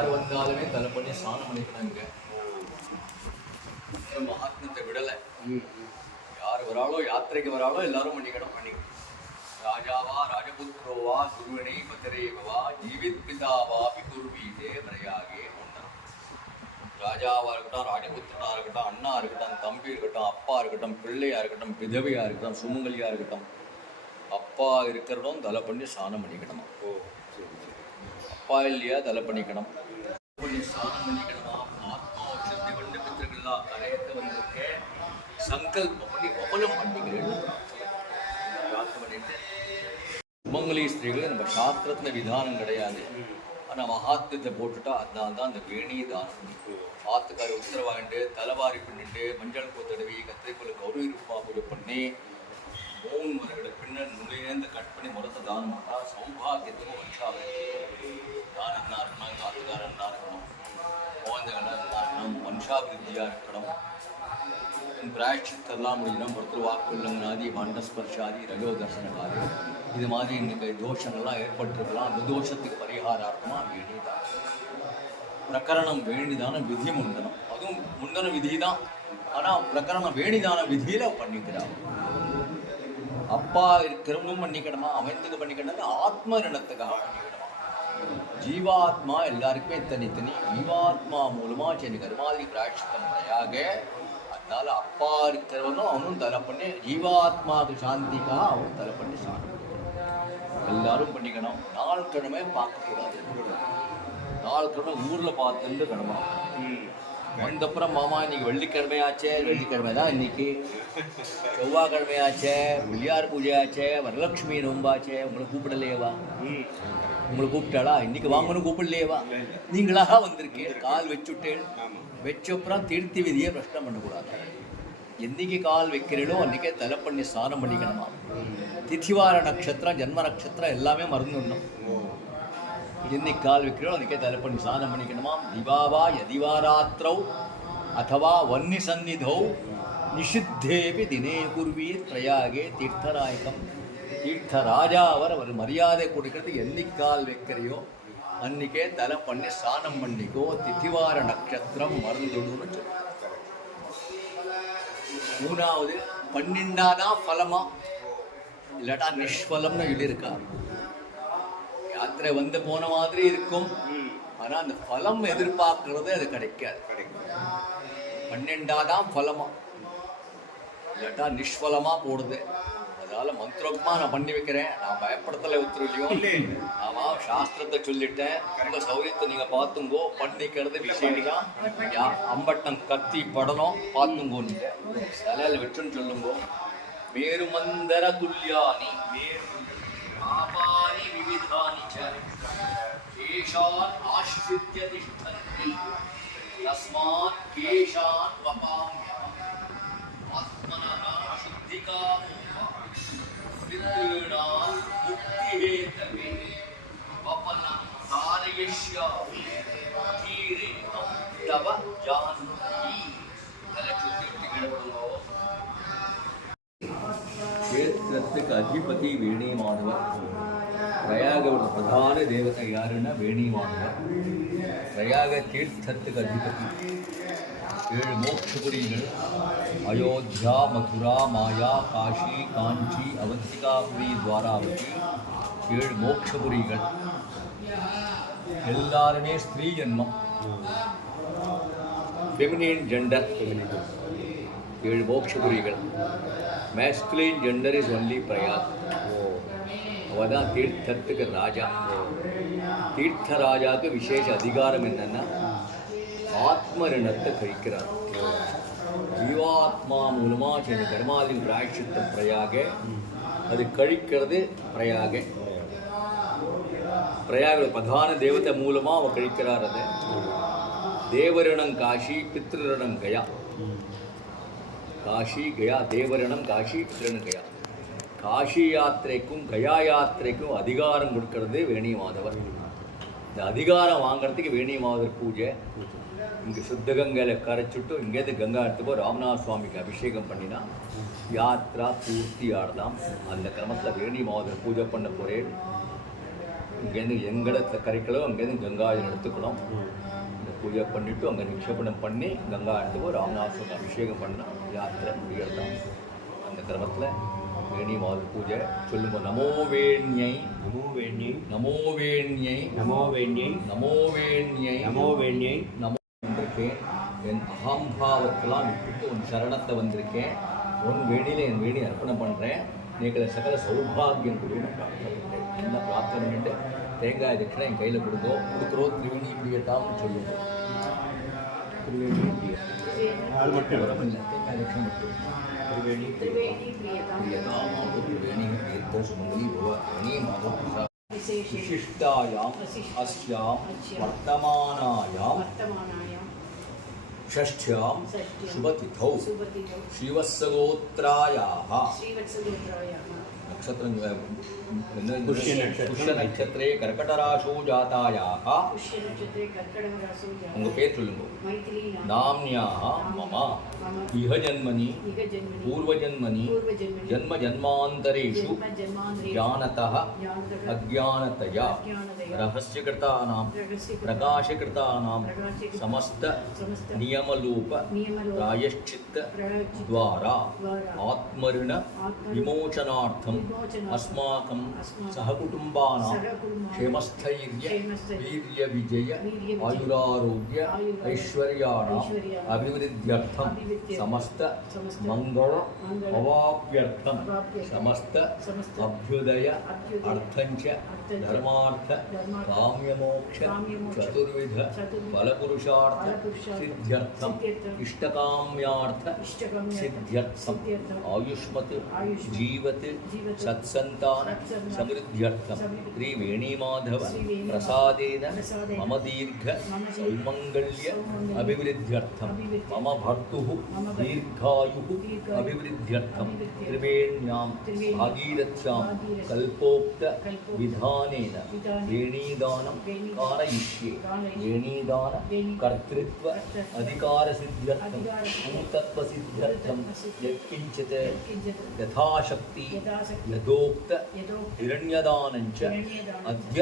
யார் வந்தாலுமே தலை பண்ணி ஸ்நானம் பண்ணிக்கணுங்க. மகாத்மத்தை விடலை. யார் வராளோ, யாத்திரைக்கு வராளோ எல்லாரும் பண்ணிக்கணும். ராஜாவா ராஜபுத்திரோவா குருவினை பத்திரேவா ஜீவித் பிதாவாபி குருவீதே பிரயாகே ஒன்றாம். ராஜாவாக இருக்கட்டும், ராஜபுத்திரனாக இருக்கட்டும், அண்ணா இருக்கட்டும், தம்பி இருக்கட்டும், அப்பா இருக்கட்டும், பிள்ளையாக இருக்கட்டும், விதவையாக இருக்கட்டும், சுமங்கலியாக இருக்கட்டும், அப்பா இருக்கிறதும் தலை பண்ணி ஸ்நானம் பண்ணிக்கணுமா. அப்பா இல்லையா தலை பண்ணிக்கணும். பண்ணி ஸ்நானம் பண்ணிக்கணுமா. ஆத்மா சக்தி கொண்டு பித்திருக்கா கரையத்தை வந்திருக்க சங்கல்பம் பண்ணி கவனம் பண்ணிக்கிறேன். பண்ணிட்டு சுமங்கலி ஸ்திரீகள் நம்ம சாஸ்திரத்துல விதானம் கிடையாது. ஆனால் மகாத்மத்தை போட்டுட்டா அதனால தான் அந்த வேணி தானம். ஆத்துக்கார உத்தரவாண்டு தலைவாரி பண்ணிட்டு மஞ்சள் கொத்தடவி கத்திரிக்கோளை கௌரவி ரூபா பூஜை பண்ணி 3 மரங்களை பின்னர் நுழையேந்து கட் பண்ணி முறத்தை தானம் பண்ணால் சௌபாகியத்துக்கும் வச்சாவே தானன்னா இருக்கணும், ஆத்துக்காரன்னா இருக்கணும், குழந்தைகளாக இருக்கணும், வம்சாபிருத்தியாக இருக்கணும். பிராய்ச்சித்தெல்லாம் முடியணும். ஒருத்தர் வாக்குள்ளங்கனாதி மண்டஸ்பர்ஷாதி ரஜோ தர்சனகாதி இது மாதிரி இன்னைக்கு தோஷங்கள்லாம் ஏற்பட்டிருக்கலாம். அந்த தோஷத்துக்கு பரிகாரார்த்தமாக வேணிதான் பிரகரணம். வேணிதான விதி முண்டனம், அதுவும் முண்டன விதி தான். ஆனால் பிரகரணம் வேணிதான விதியில் பண்ணிக்கிறாங்க. அப்பா இருக்கிறவங்களும் பண்ணிக்கணுமா, அமைந்துக்கு பண்ணிக்கணும்னு ஆத்ம ரிணத்துக்காக பண்ணிக்கணுமா. ஜீவாத்மா எல்லாருக்குமே தனித்தனி. ஜீவாத்மா மூலமாக செஞ்ச கர்மாதி பிராய்ச்சித்தம் முறையாக. அதனால அப்பா இருக்கிறவனும் அவனும் தலை பண்ணி ஜீவாத்மாவுக்கு சாந்திக்காக அவனும் தலை பண்ணி சாந்தி எல்லாரும் பண்ணிக்கணும். 4 கிழமை பார்க்கக்கூடாது. 4 கிழமை ஊரில் பார்த்துட்டு கிழமை வந்தப்புறம் மாமா இன்னைக்கு வெள்ளிக்கிழமையாச்சே, வெள்ளிக்கிழமை தான் இன்னைக்கு, செவ்வாய்க்கிழமையாச்சே, பிள்ளையார் பூஜையாச்சே, வரலட்சுமி நோம்பாச்சே, உங்களை கூப்பிடலையேவா, உங்களை கூப்பிட்டாளா, இன்னைக்கு வாங்கணும் கூப்பிடலையேவா, நீங்களாக வந்திருக்கேன், கால் வச்சுட்டேன், வச்சப்புறம் தீர்த்தி விதியை பிரச்சனை பண்ணக்கூடாது. என்னைக்கு கால் வைக்கிறீங்களோ அன்றைக்கே தலை பண்ணி ஸ்நானம் பண்ணிக்கணுமா. திதிவார நட்சத்திரம் ஜென்ம நட்சத்திரம் எல்லாமே மறந்துடணும். என்னைக்கு கால் வைக்கிறோம் அதுக்கே தலை பண்ணி ஸ்நானம் பண்ணிக்கணுமா. திவாவா யதிவாராத்திரௌ ಅಥವಾ ವನ್ನಿ ಸನ್ನಿಧೌ ನಿಷಿದ್ಧೇಪಿ ದಿನೇ ಕುರ್ವೀರ್ பிரயாகே தீர்த்தராயகம். தீர்த்தராஜா அவர் மரியாதை கொடுக்கறது என்னைக்கு கால் வைக்கிறையோ அன்றைக்கே தலை பண்ணி ஸ்நானம் பண்ணிக்கோ. திதிவார நட்சத்திரம் மறந்துடுன்னு சொல்லு. 3வது 12ஆம் ஃபலமா இல்லாட்டா நிஷ்பலம்னு சொல்லியிருக்கா. யாத்திரை வந்து போன மாதிரி இருக்கும், ஆனால் அந்த ஃபலம் எதிர்பார்க்கறது அது கிடைக்காது. 12ஆம் ஃபலமா இல்லாட்டா நிஷ்பலமா போடுது. அதனால மந்திரோக்மா நான் பண்ணி வைக்கிறேன், நான் பயப்படுத்தலை உத்தரவில்லையும். ஆமாம், சாஸ்திரத்தை சொல்லிட்டேன், உங்கள் சௌரியத்தை நீங்கள் பார்த்துங்கோ. பண்ணிக்கிறது விஷயம். அம்பட்டம் கத்தி படணும் பார்த்துங்கோன்னு தலையில் வெற்றுன்னு சொல்லுங்கோ. மேருமந்தர துல்யானி ஆபானி விவிதானி கேஷான் ஆஸ்ரித்ய திஷ்டந்தி தஸ்மாத் கேஷான் வபாம்யஹ ஆத்மனஹ சுத்திகாமோ வித்ருணான் முக்திஹேதவே வபலம் தாரயிஷ்யாமி தீரேனம் தவ ஜானகி. க்ஷேத்திரத்துக்கு அதிபதி வேணிமானவர். பிரயாகோட பிரதான தேவதை யாருன்னா வேணிமானவர். பிரயாக தீர்த்தத்துக்கு அதிபதி. 7 மோட்சபுரிகள் அயோத்தியா, மதுரா, மாயா, காஷி, காஞ்சி, அவந்திகாபுரி, துவாராவதி 7 மோட்சபுரிகள். எல்லாருமே ஸ்திரீ ஜென்மம், ஃபெமினின் ஜெண்டர். 7 மோட்சபுரிகள். Masculine gender is only Prayag. அவள் தான் தீர்த்தத்துக்கு ராஜா. தீர்த்த ராஜாவுக்கு விசேஷ அதிகாரம் என்னன்னா ஆத்ம ரிணத்தை கழிக்கிறார். ஜீவாத்மா மூலமாக செஞ்ச கர்மாதின் பிராயச்சித்த பிரயாக அது கழிக்கிறது பிரயாக. பிரயாக பிரதான தேவதை மூலமாக அவள் கழிக்கிறார். அது தேவரிணம் காஷி, பித்ருரிணம் கயா. காஷி கயா, தேவரிணம் காஷி, பித்ருரிணம் கயா. காஷி யாத்திரைக்கும் கயா யாத்திரைக்கும் அதிகாரம் கொடுக்கறது வேணி மாதவர். இந்த அதிகாரம் வாங்கிறதுக்கு வேணி மாதவர் பூஜை. இங்கே சுத்த கங்கையில் கரைச்சுட்டு இங்கேருந்து கங்கா எடுத்துப்போ ராமநாத சுவாமிக்கு அபிஷேகம் பண்ணினா யாத்ரா பூர்த்தி ஆடலாம். அந்த கிரமத்தில் வேணி மாதவர் பூஜை பண்ண போகிறேன். இங்கேருந்து எங்களை கரைக்கலோ அங்கேருந்து கங்காஜலம் எடுத்துக்கணும். இந்த பூஜை பண்ணிவிட்டு அங்கே நிக்ஷேபணம் பண்ணி கங்கா எடுத்துக்கோ ராமநாதனுக்கு அபிஷேகம் பண்ணால் யாத்திரை முடியலாம். அந்த கிரமத்தில் வேணிமால் பூஜை சொல்லுங்க. நமோ வேண்யை நமோ வேண்யை நமோ வேண்யை நமோ வேண்யை நமோ வேண்யை நமோ வேண்யை நமோ வந்திருக்கேன். என் அகம்பாவத்தெல்லாம் விட்டுட்டு உன் சரணத்தை வந்திருக்கேன். உன் வேணியில் என் வேணி அர்ப்பணம் பண்ணுறேன். நீங்களை சகல சௌபாகியம் கொடுக்கணும் பிரார்த்தனை பண்ணுறேன். என்ன பிரார்த்தனை பண்ணிட்டு தேங்காய் தட்சிணை என் கையில் கொடுக்குறோம். திரிவேணி பிரியத்தாம்னு சொல்லுங்க. திரிவேணி பிரிய அது மட்டும் வரம் இல்லை, தேங்காய் தட்சிணை மட்டும். திரிவேணி प्रियताम त्रिवेणी तीर्थ सुमंगली भव वनी माधव प्रसाद विशिष्टायाम अस्याम वर्तमानायाम षष्ठ्यां शुभतिथौ श्रीवत्सगोत्रायाः नक्षत्रं पुष्य नक्षत्रे कर्कटराशौ जातायाः उंगा पेर सोल्लुंगा नाम्न्याः मम इह जन्मनि पूर्वजन्मनि जन्म जन्मान्तरेषु जानतः अज्ञानतया रहस्यकृतानां प्रकाशकृतानां समस्त नियमलोप प्रायश्चित्त द्वारा आत्मऋण विमोचनार्थं अस्माकं सहकुटुम्बानां क्षेमस्थैर्य वीर्य विजय आयुरारोग्य ऐश्वर्याणाम् अभिवृद्ध्यर्थं समस्त मंगल अवाप्यर्थं समस्त अभ्युदय अर्थंच धर्मार्थ काम्यमोक्ष चतुर्विध फलपुरुषार्थ सिद्ध्यर्थं इष्टकाम्यार्थ सिद्ध्यर्थं आयुष्मत् जीवत् सत्संतान समृद्ध्यर्थं श्री वेणीमाधव प्रसादेन मम दीर्घ सौमंगल्य अभिवृद्ध्यर्थं मम भर्तुः दीर्घायुः अभिवृद्ध्यर्थं त्रिवेण्यां भागीरथ्यां कल्पोक्त विधानेन वेणीदानं कारयिष्ये वेणीदान कर्तृत्व अधिकार सिद्ध्यर्थं भूतत्व सिद्ध्यर्थं यत्किंचित् यथाशक्ति यथोक्त हिरण्यदानञ्च अद्य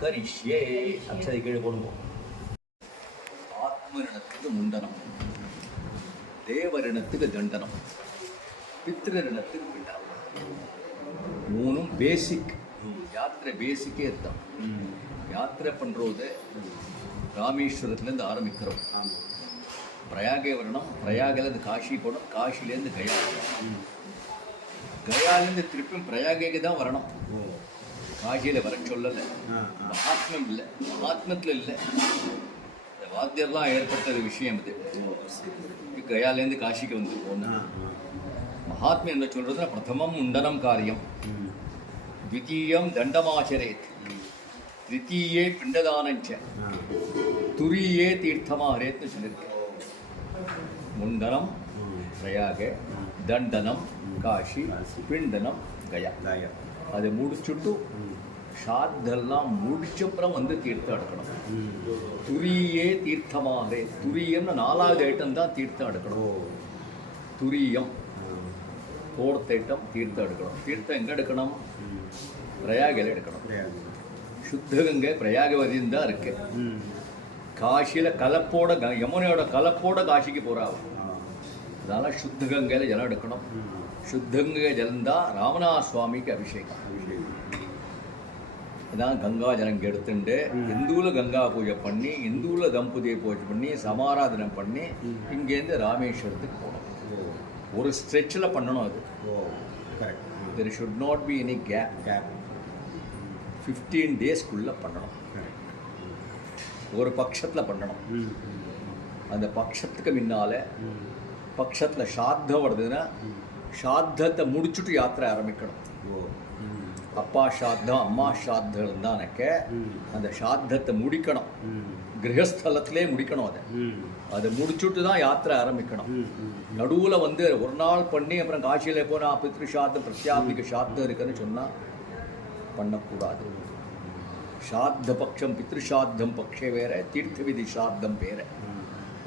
करिष्ये अक्षरे केळु पोडुंगो आत्मऋणत्तुक्कु मुण्डनं देवऋणत्तुक्कु दण्डनं पितृऋणत्तुक्कु पिण्डनं மூணும் பேசிக் யாத்திரை பேசிக்கே இருந்தான். யாத்திரை பண்ணுறது ராமேஸ்வரத்துலேருந்து ஆரம்பிக்கிறோம். பிரயாகே வரணும், பிரயாகிலேருந்து காஷி போகணும், காஷிலேருந்து கயா, கயாலேருந்து திருப்பியும் பிரயாகேக்கு தான் வரணும். காஷியில் வர சொல்லலை, மகாத்மியம் இல்லை, மகாத்மத்தில் இல்லை. இந்த வாத்தியெல்லாம் ஏற்பட்ட விஷயம் இது. கயாலேருந்து காஷிக்கு வந்து போகணும். மகாத்மியம் என்ன சொல்கிறதுனா பிரதமம் முண்டனம் காரியம், द्वितीयं दण्डमाचरेत्, तृतीये पिण्डदानञ्च, तुरीये तीर्थमाहरेत् சொல்லிருக்கு. முண்டனம் பிரயாக, தண்டனம் காஷி, பிண்டனம் கயா. அதை முடிச்சுட்டு ஷாத்தெல்லாம் முடிச்சப்புறம் வந்து தீர்த்தம் எடுக்கணும். துரியே தீர்த்தமாகரே, துரியம்னு 4வது ஐட்டம் தான் தீர்த்தம் எடுக்கணும். துரியம் 4th ஐட்டம் தீர்த்தம் எடுக்கணும். தீர்த்தம் எங்கே எடுக்கணும்? பிரயாகையில் எடுக்கணும். சுத்த கங்கை பிரயாகவதியும் தான் இருக்கு. காஷியில் கலப்போட யமுனையோட கலப்போட காஷிக்கு போகிறாங்க. அதனால் சுத்த கங்கையில் ஜலம் எடுக்கணும். சுத்த கங்கை ஜலம்தான் ராமநாத சுவாமிக்கு அபிஷேகம். அதான் கங்கா ஜலம் எடுத்துட்டு இந்துவில் கங்கா பூஜை பண்ணி, இந்துவில் தம்பதியை பூஜை பண்ணி, சமாராதனை பண்ணி இங்கேருந்து ராமேஸ்வரத்துக்கு போகணும். ஒரு ஸ்ட்ரெச்சில் பண்ணணும். அது there should not be any gap. 15 daysக்குள்ளே பண்ணணும். ஒரு பட்சத்தில் பண்ணணும். அந்த பட்சத்துக்கு முன்னால் பட்சத்தில் சாத்தம் வருதுன்னா சாத்தத்தை முடிச்சுட்டு யாத்திரை ஆரம்பிக்கணும். அப்பா சாத்தம் அம்மா சாத்தம் இருந்தானக்க அந்த சாத்தத்தை முடிக்கணும். கிரகஸ்தலத்திலே முடிக்கணும். அதை முடிச்சுட்டு தான் யாத்திரை ஆரம்பிக்கணும். நடுவில் வந்து ஒரு நாள் பண்ணி அப்புறம் காசியில் போனால் பித்ரு சாத்தம் பிரத்யாபிக சாத்தம் இருக்குன்னு சொன்னால் பண்ணக்கூடாது. சாத்த பட்சம் பித்ருஷாத்தம் பட்சே வேற, தீர்த்த விதி சாத்தம் வேற.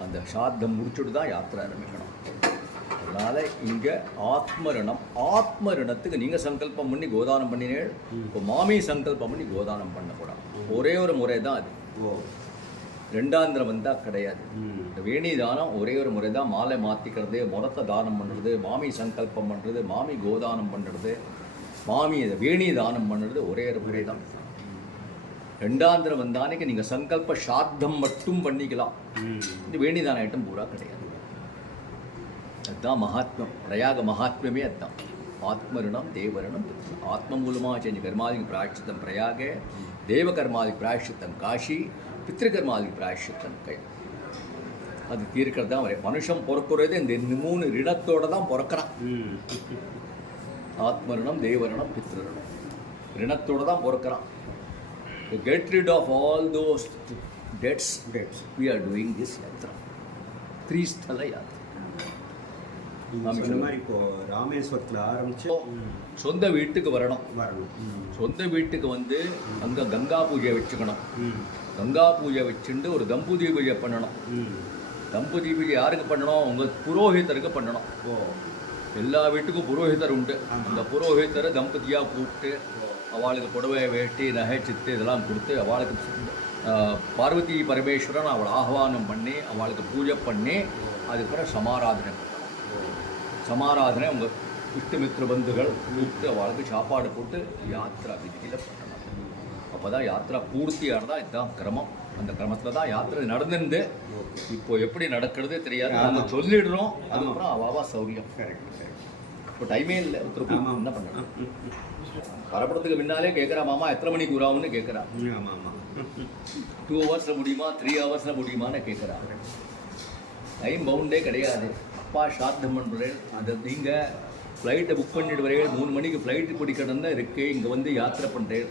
அந்த சாத்தம் முடிச்சுட்டு தான் யாத்திரை ஆரம்பிக்கணும். அதனால் இங்கே ஆத்ம ரிணத்துக்கு நீங்கள் சங்கல்பம் பண்ணி கோதானம் பண்ணினேள். இப்போ மாமி சங்கல்பம் பண்ணி கோதானம் பண்ணக்கூடாது. ஒரே ஒரு முறை தான் அது. ரெண்டாந்திரம் வந்தால் கிடையாது. இந்த வேணி தானம் ஒரே ஒரு முறை தான். மாலை மாற்றிக்கிறது, முறத்தை தானம் பண்ணுறது, மாமி சங்கல்பம் பண்ணுறது, மாமி கோதானம் பண்ணுறது, மாமி இதை வேணி தானம் பண்ணுறது ஒரே ஒரு முறை தான். ரெண்டாந்திரம் வந்தானேக்கு நீங்கள் சங்கல்ப சாத்தம் மட்டும் பண்ணிக்கலாம். இந்த வேணி தான ஐட்டம் பூரா கிடையாது. அதுதான் மகாத்மம். பிரயாக மகாத்மியமே அதுதான். ஆத்மரிணம் தேவரிணம். ஆத்ம மூலமாக செஞ்ச கர்மாதிக்கு பிராயஷ்சித்தம் பிரயாக, தேவ கர்மாதிக்கு பிராயஷ்சித்தம் காஷி, பித்ருகர்மாதிக்கு பிராயஷ்சித்தம் கை. அது தீர்க்கிறது தான் வரையும். மனுஷன் பிறக்கிறதே இந்த 3 ரிணத்தோடு தான் பிறக்கிறான். ஆத்மரிணம், தேவரிணம், பித்ருரிணம். ரிணத்தோடு தான் பிறக்கிறான். To get rid of all those debts, we are doing this yatra. 3 ஸ்தல யாத்திரை. சொன்ன மாதிரி இப்போ ராமேஸ்வரத்தில் ஆரம்பிச்சு சொந்த வீட்டுக்கு வரணும். சொந்த வீட்டுக்கு வந்து அங்கே கங்கா பூஜை வச்சுக்கணும். கங்கா பூஜை வச்சுட்டு ஒரு தம்பதி பூஜை பண்ணணும். தம்பதி பூஜை யாருக்கு பண்ணணும்? உங்கள் புரோஹிதருக்கு பண்ணணும். எல்லா வீட்டுக்கும் புரோஹிதர் உண்டு. அந்த புரோஹிதரை தம்பதியாக கூப்பிட்டு அவளுக்கு புடவை வேட்டி நகை சித்து இதெல்லாம் கொடுத்து அவளுக்கு பார்வதி பரமேஸ்வரன் அவளை ஆஹ்வானம் பண்ணி அவளுக்கு பூஜை பண்ணி அதுக்கப்புறம் சமாராதனை பண்ணணும். சமாராதனை உங்கள் இஷ்டமித்திர பந்துகள் கூப்பிட்டு அவளுக்கு சாப்பாடு போட்டு யாத்திரா விதியில் பண்ணணும். அப்போ தான் யாத்திரா பூர்த்தியானதா. இதுதான் கிரமம். அந்த கிரமத்தில் தான் யாத்திரை நடந்துருந்து. இப்போ எப்படி நடக்கிறது தெரியாது. நம்ம சொல்லிடுறோம். அதுக்கப்புறம் அவாவா சௌரியம். இப்போ டைமே இல்லை. ஒருத்தருக்கு என்ன பண்ணணும்? பரப்படத்துக்கு முன்னாலே கேட்குறா, மாமா எத்தனை மணிக்கு உறாவுன்னு கேட்குறா. 2 ஹவர்ஸில் முடியுமா, 3 ஹவர்ஸில் முடியுமான்னு கேட்குறா. டைம் பவுண்டே கிடையாது. அப்பா சாத்தம் பண்ணுறேன். அது நீங்கள் ஃப்ளைட்டை புக் பண்ணிட்டு வரேன். 3 மணிக்கு ஃப்ளைட்டு பிடிக்கிறது தான் இருக்குது. இங்கே வந்து யாத்திரை பண்ணுறேன்.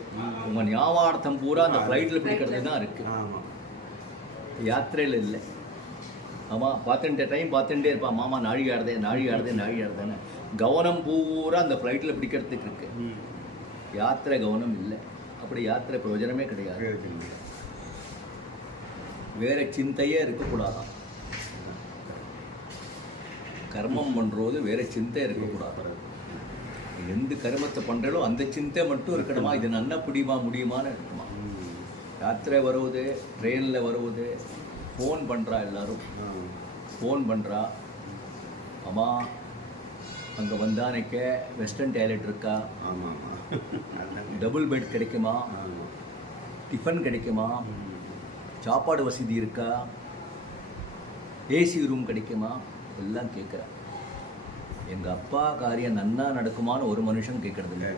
உங்கள் ஞாபகார்த்தம் பூரா அந்த ஃப்ளைட்டில் பிடிக்கிறது தான் இருக்குது. யாத்திரையில் இல்லை. ஆமாம், டைம் பார்த்துட்டே இருப்பான். மாமா நாழிகை ஆடுதேன்னு கவனம் பூரா அந்த ஃப்ளைட்டில் பிடிக்கிறதுக்கு இருக்கு. யாத்திரை கவனம் இல்லை. அப்படி யாத்திரை பிரயோஜனமே கிடையாது. வேற சிந்தையே இருக்கக்கூடாதான். கர்மம் பண்ணுறது வேற சிந்தை இருக்கக்கூடாது. எந்த கர்மத்தை பண்ணுறோ அந்த சிந்தை மட்டும் இருக்கணுமா. இது நன்னா முடியுமான்னு இருக்குமா. யாத்திரை வருவது, ட்ரெயினில் வருவது, ஃபோன் பண்ணுறா. எல்லோரும் ஃபோன் பண்ணுறா. அம்மா அங்கே வந்தானேக்க வெஸ்டர்ன் டாய்லெட் இருக்கா, டபுள் பெட் கிடைக்குமா, டிஃபன் கிடைக்குமா, சாப்பாடு வசதி இருக்கா, ஏசி ரூம் கிடைக்குமா, எல்லாம் கேட்குறா. எங்கள் அப்பா காரியம் நன்னா நடக்குமான்னு ஒரு மனுஷன் கேட்கறது இல்லை.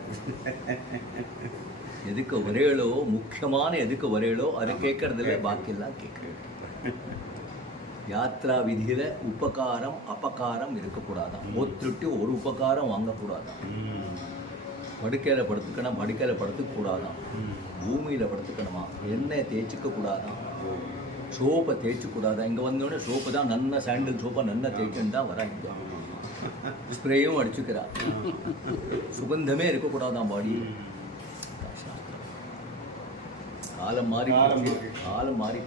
எதுக்கு வரேளோ, முக்கியமான எதுக்கு வரேளோ அதை கேட்கறதில்ல. பாக்கியெல்லாம் கேட்குறேன். யாத்ரா விதியில் உபகாரம் அபகாரம் இருக்கக்கூடாதான். ஒத்துட்டு ஒரு உபகாரம் வாங்கக்கூடாதான். படுக்கையில் படுத்துக்கணும், படுக்கையில் படுத்துக்கூடாதான். பூமியில் படுத்துக்கணுமா, எண்ணெய் தேய்ச்சிக்க கூடாதான், சோப்பை தேய்ச்சிக்கூடாதான். இங்கே வந்தோடனே சோப்பு தான் நன்னா, சாண்டில் சோப்பை நல்லா தேய்ச்சுன்னு தான் வரா. இங்கே ஸ்ப்ரேயும் அடிச்சுக்கிறா. சுகந்தமே இருக்கக்கூடாதான் பாடி. காலம் மாறி